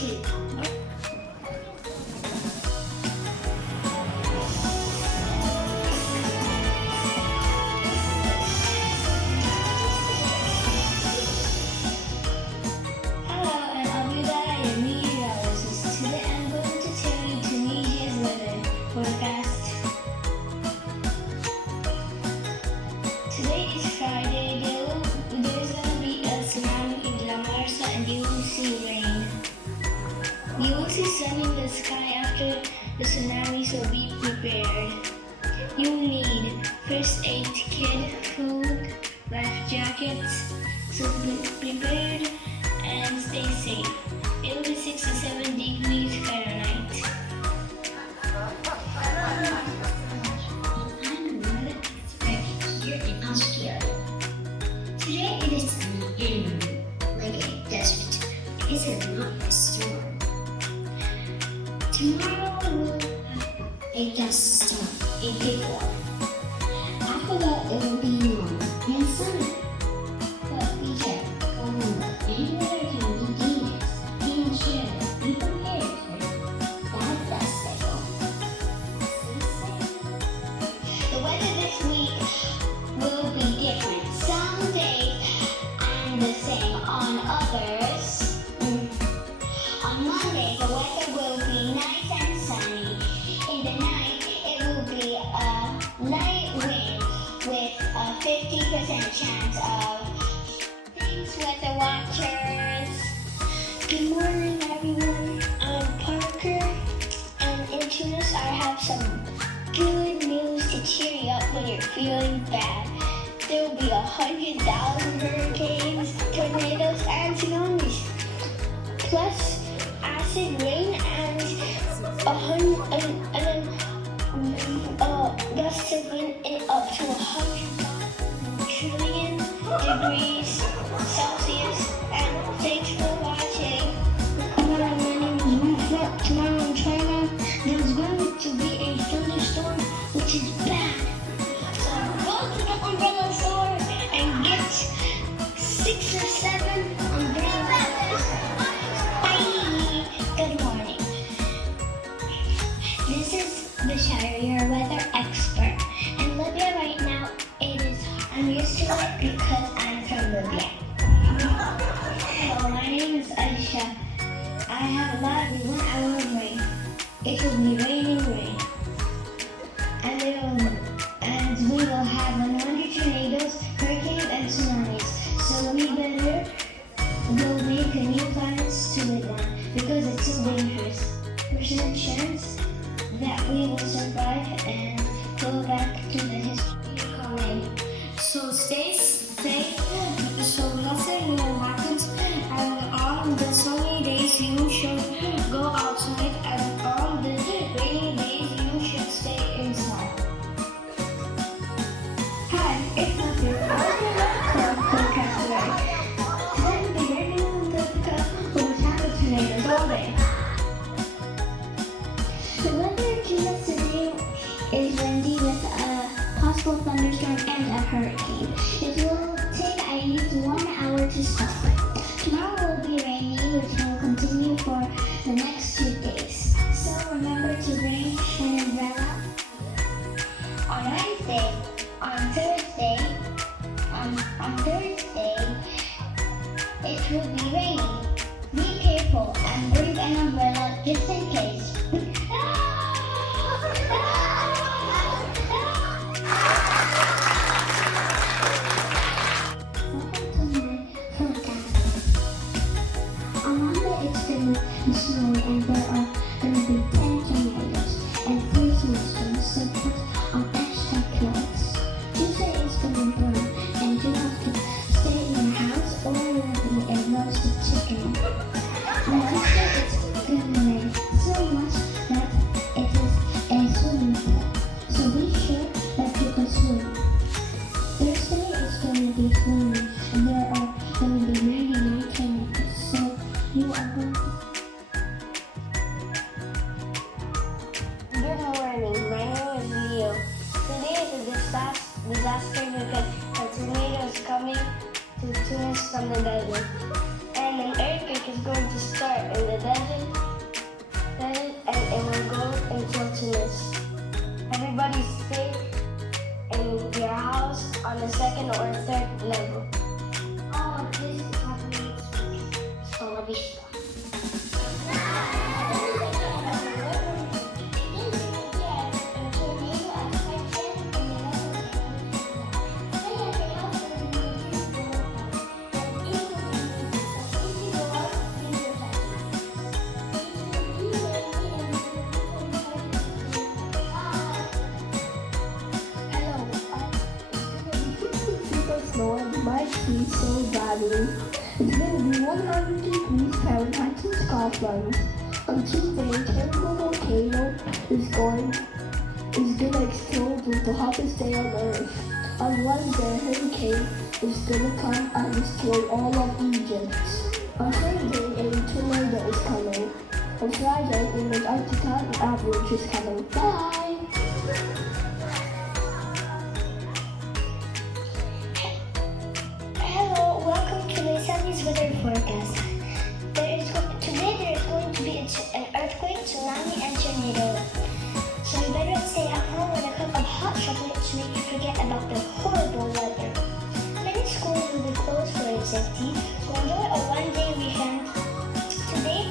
too. Hello, and I'll be back in meteorologist. Today I'm going to tell you Tunisia's weather forecast. Today is Friday. There's gonna be a tsunami in La Marsa, and you will see rain. You will see sun in the sky after the tsunami, so be prepared. You will need first aid kit, food, life jackets, so be prepared and stay safe. It will be 67 degrees Fahrenheit. I'm a weather expert here in Australia. Today it is sunny and like a desert. It is not a storm. Tomorrow we'll have a dust storm, a big one. After that it will be normal and sunny. But be careful, remember, any weather can be dangerous. Be sure to be prepared for bad dust cycle. Stay safe. The weather this week will be different. Some days and the same on others. On Monday, the weather will be nice and sunny. In the night, it will be a light wind with a 50% chance of. Thanks, weather watchers. Good morning, everyone. I'm Parker, and in Tunis, I have some good news to cheer you up when you're feeling bad. There will be 100,000 hurricanes, tornadoes, and tsunamis, plus acid rain and gusts of wind up to 100 trillion degrees Celsius. And thanks for watching. Hello, my name is Rufat. Tomorrow in China, there's going to be a thunderstorm, which is bad. So go to the umbrella store and get 6 or 7 umbrellas. Bye. Good morning. This is Bashar, your weather expert. In Libya right now, it is hot. I'm used to it because I'm from Libya. Hello, my name is Aisha. I have about 1 hour of rain. It will be raining rain. And we will have 100 tornadoes, hurricanes, and tsunamis. So we better go make a new plans to live on because it's so dangerous. Percent chance that we will survive and go back to the history coming. So stay safe, so nothing will happen. And on the sunny days you should go outside, and on the rainy days you should stay inside. Hi, it's Matthew. I'm the podcaster. Today we'll be reading the book with happy tornadoes all day. The weather to today is windy with a possible thunderstorm and a hurricane. It will take at least 1 hour to stop. Tomorrow will be rainy, which will continue for the next 2 days. So remember to bring an umbrella. On Wednesday, on Thursday, it will be raining. Be careful and bring an umbrella just in case. Snowy and there are going to be 10 tornadoes and 3 snowstorms, so put on extra clothes. Tuesday is going to be warm and you have to stay in your house or there will be a roasted chicken. On Wednesday it's going to rain so much that it is a swimming pool, so be sure that you can swim. Thursday is going to be stormy and there are going to be 99 tornadoes, so you are going to. Good morning, my name is Leo. Today is a disaster because a tornado is coming to Tunis from the desert. And an earthquake is going to start in the desert house on the second or third level. Oh, this is happening. Sola Vista. Snowing might be so badly. It's going to be 100 degrees Fahrenheit in Scotland. On Tuesday, a terrible volcano is going to explode with the hottest day on Earth. On Wednesday, a hurricane is going to come and destroy all of Egypt. On Thursday, a tornado is coming. On Friday, in Antarctica, an avalanche is coming. Bye! Hello, welcome to the Sunday's weather forecast. Today there is going to be an earthquake, tsunami, and tornado. So you better stay at home with a cup of hot chocolate to make you forget about the horrible weather. Many schools will be closed for your safety, so enjoy a one-day weekend. Today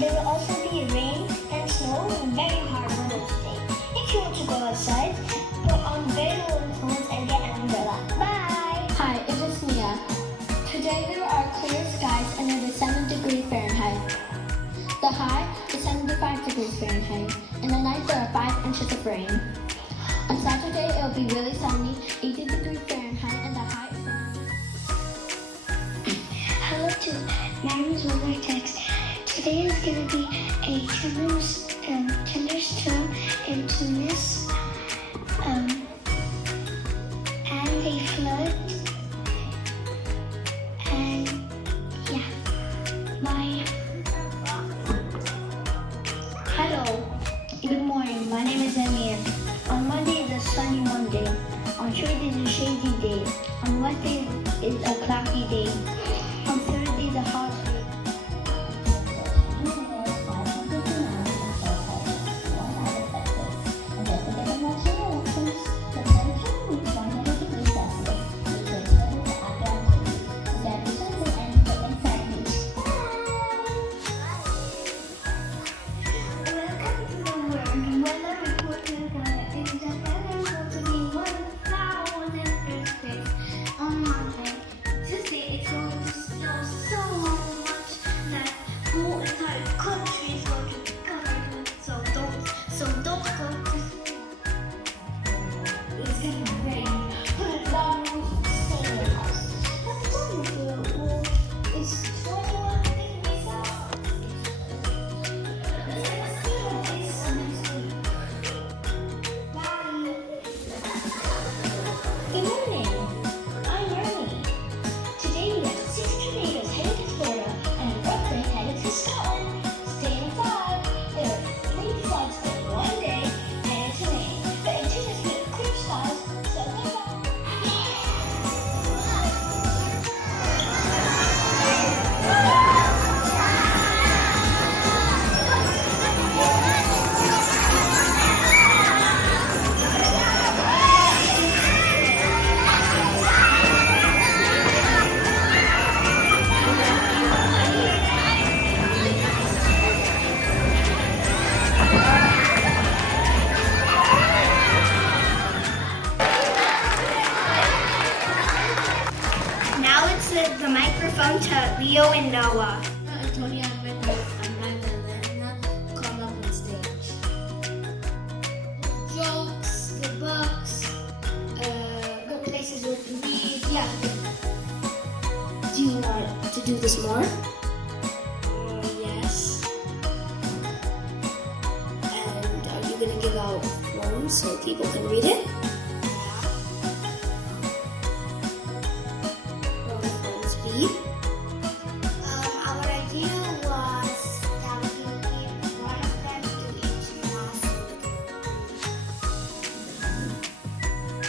there will also be rain and snow and very hard weather today. If you want to go outside, put on very warm clothes and get an umbrella. Bye! Hi, it is Mia. Today there are clear skies and it is 7 degrees Fahrenheit. The high is 75 degrees Fahrenheit, and the night there are 5 inches of rain. On Saturday it will be really sunny, 80 degrees Fahrenheit, and the high is Hello to Mary's weather text. Today is going to be a thunderstorm in Tunis, and a flood, and yeah, bye. Hello, good morning. My name is Amir. On Monday is a sunny Monday. On Tuesday is a shady day. On Wednesday is a cloudy day. On Thursday is a hot day. Welcome to the world. Weather report to the is the weather report to be 1,000 earthquakes on Monday. Tuesday it's going to snow so much that whole entire country is going to be covered with so don't go to school. It's gonna rain. Put a long roof, stay in your house. What's wrong with you? Well, it's 21 degrees Celsius. Good morning. I'm Ernie. Today we have 6 tornadoes headed to Florida and an earthquake headed to Scotland. Stay inside. There are 3 floods in one day headed to Maine. But until this week, clear skies, so good luck. Now let's give the microphone to Leo and Noah. Antonia and Magdalena come up on stage. Jokes, good books, good places to read. Yeah. Do you want to do this more? Yes. And are you gonna give out forms so people can read it? What will the forms be? Our idea was that we give one of them to each class.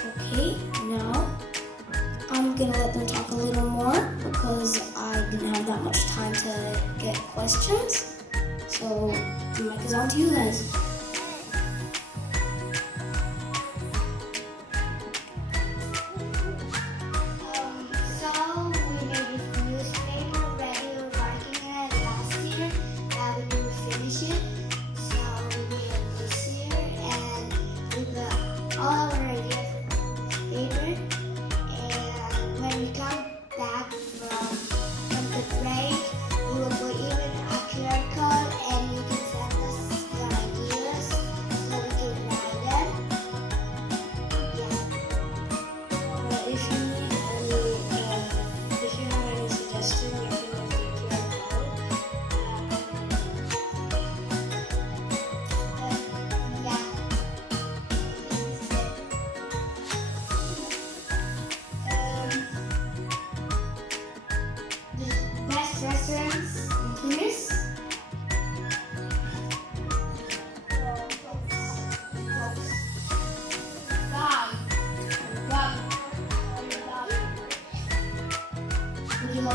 Okay, now I'm gonna let them talk a little more because I didn't have that much time to get questions. So the mic is on to you guys.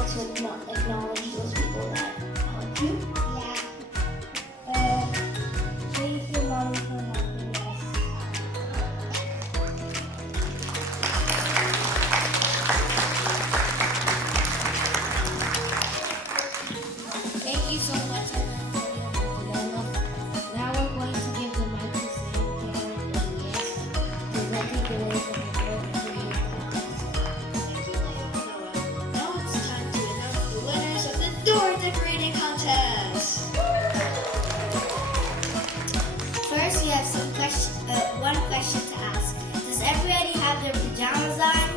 want to acknowledge those people that helped you. Yeah. Thank you, Mommy, for helping us. Thank you so much, everyone, for your help. Now we're going to give the mic to Sam, Karen, and Yes to let take away from the board and create contest. Thank you, Noah. Now it's time to announce the winners of the door decorating contest. First, we have one question to ask. Does everybody have their pajamas on?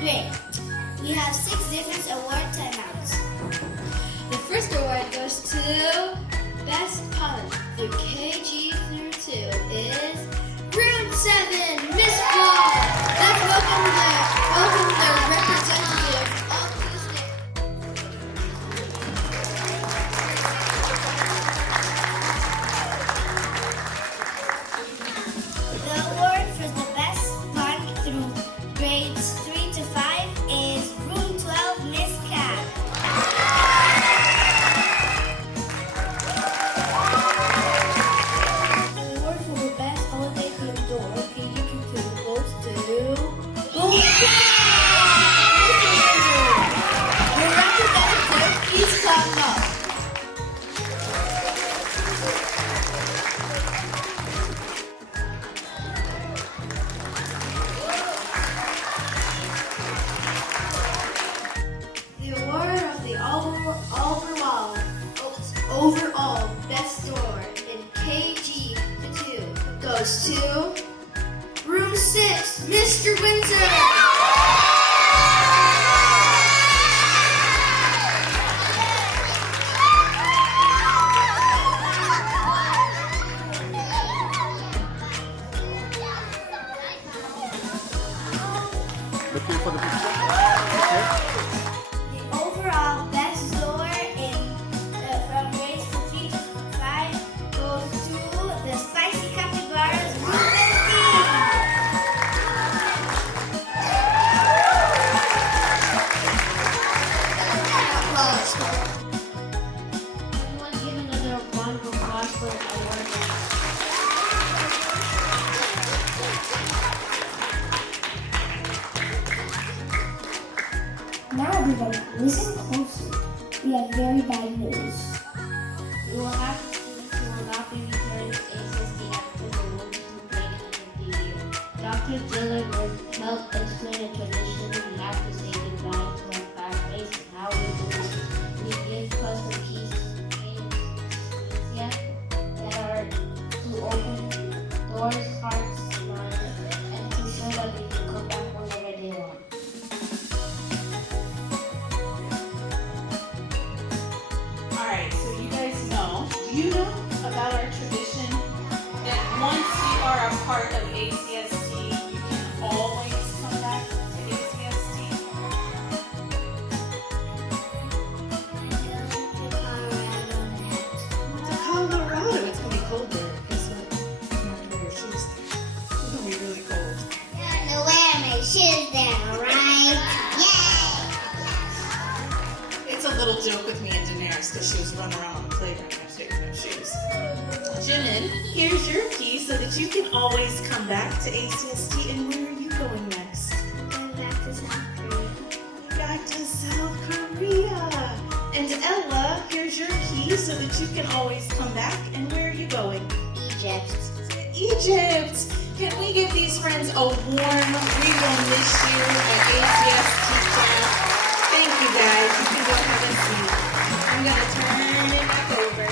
Great. We have 6 different awards to announce. The first award goes to Best Pun through KG through 2 is Room 7, Miss Ball. Let's welcome the representative of the state. The award for the best pun through grades 3 to 5 is Room 12, Miss Cat. The award for the best holiday themed door KG2 goes to the representative, please come up. The award of the overall best door in KG2 goes to Room 6, Mr. Windsor. Looking for the picture. The overall best door from grades 3 to 5 goes to the Spicy Capybaras Room 15. Everyone give another round of applause for the award. Now, everybody, listen closely. We have very bad news. You will have students who will not be returning to HSD after the will be completed in the year. Dr. Dillard will help explain a tradition we have to say goodbye to our classmates and how we do it. We give custom keys that are to open doors, hearts, and minds, and to show that we can come back whenever they want. Alright, so you guys know, do you know about our tradition that once you are a part of ACST, you can always come back to ACST? Colorado, it's going to be cold there. Guess what? You have to wear your shoes. It's going to be really cold. To wear my shoes there, right? Yay! It's a little joke with me and Daenerys because she was running around on the playground yesterday with no shoes. Jimin, here's your key so that you can always come back to ACST. And where are you going next? Going back to South Korea. Back to South Korea. And Ella, here's your key so that you can always come back. And where are you going? Egypt. Egypt. Can we give these friends a warm "We will miss you" at ACST class? Thank you guys. You can go have a seat. I'm going to turn it back over.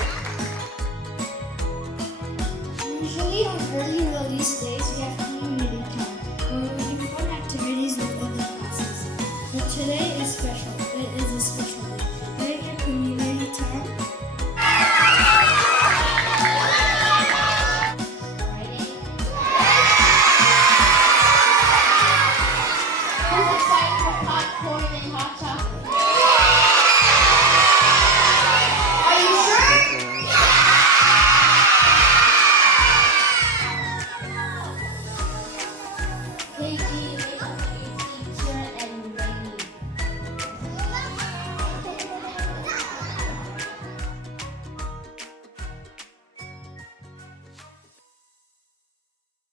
Usually on early release days, we have community time, where we do fun activities with other classes. But today is special. It is a special